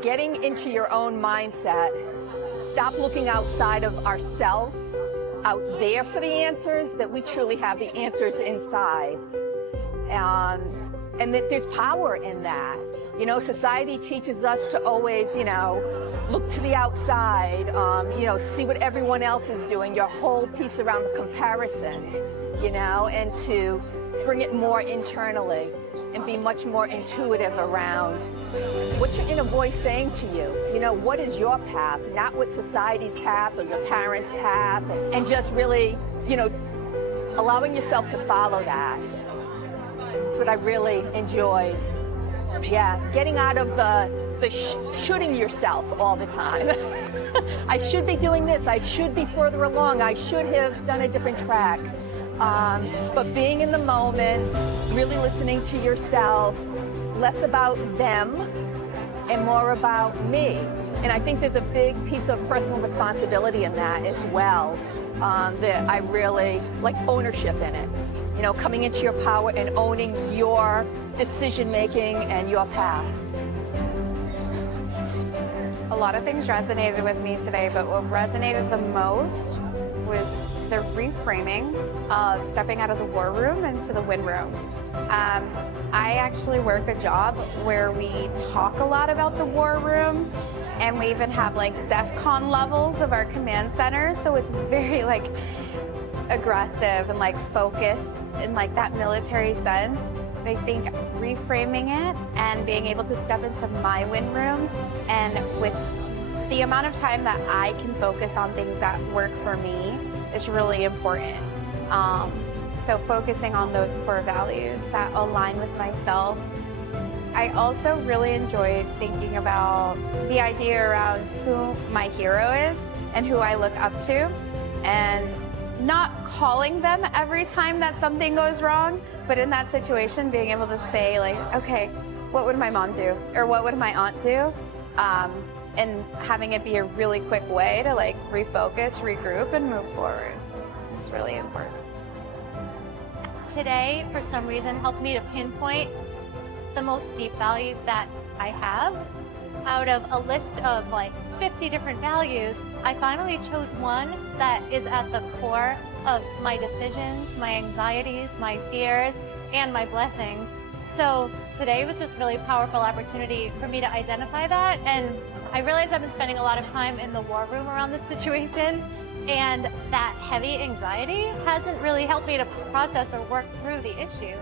getting into your own mindset, stop looking outside of ourselves, out there for the answers, that we truly have the answers inside. And that there's power in that. You know, society teaches us to always, look to the outside, see what everyone else is doing, your whole piece around the comparison, and to bring it more internally and be much more intuitive around what's your inner voice saying to you. What is your path, not what society's path or your parents' path, and just really, allowing yourself to follow that. That's what I really enjoyed. Yeah, getting out of the shoulding yourself all the time. I should be doing this, I should be further along, I should have done a different track. But being in the moment, really listening to yourself, less about them and more about me. And I think there's a big piece of personal responsibility in that as well, that I really like ownership in it. Coming into your power and owning your decision-making and your path. A lot of things resonated with me today, but what resonated the most was the reframing of stepping out of the war room into the win room. I actually work a job where we talk a lot about the war room, and we even have like DEF CON levels of our command center, so it's very aggressive and focused in that military sense. But I think reframing it and being able to step into my win room, and with the amount of time that I can focus on things that work for me, is really important. So focusing on those core values that align with myself. I also really enjoyed thinking about the idea around who my hero is and who I look up to, and not calling them every time that something goes wrong, but in that situation being able to say okay, what would my mom do? Or what would my aunt do? And having it be a really quick way to refocus, regroup, and move forward. It's really important. Today, for some reason, helped me to pinpoint the most deep value that I have. Out of a list of 50 different values, I finally chose one that is at the core of my decisions, my anxieties, my fears, and my blessings. So today was just really powerful opportunity for me to identify that, and I realized I've been spending a lot of time in the war room around this situation, and that heavy anxiety hasn't really helped me to process or work through the issue.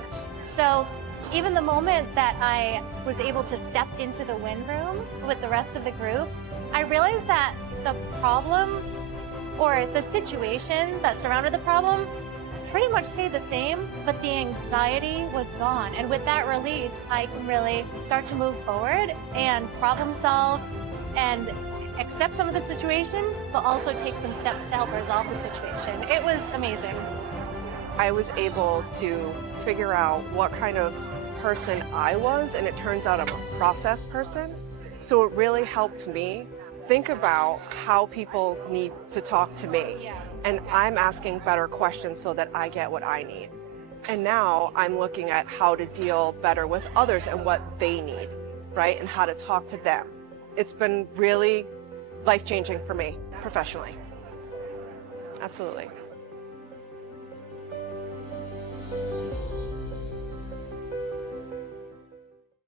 So even the moment that I was able to step into the win room with the rest of the group, I realized that the problem or the situation that surrounded the problem pretty much stayed the same, but the anxiety was gone. And with that release, I can really start to move forward and problem solve and accept some of the situation, but also take some steps to help resolve the situation. It was amazing. I was able to figure out what kind of person I was, and it turns out I'm a process person. So it really helped me think about how people need to talk to me. And I'm asking better questions so that I get what I need. And now I'm looking at how to deal better with others and what they need, right? And how to talk to them. It's been really life-changing for me professionally. Absolutely.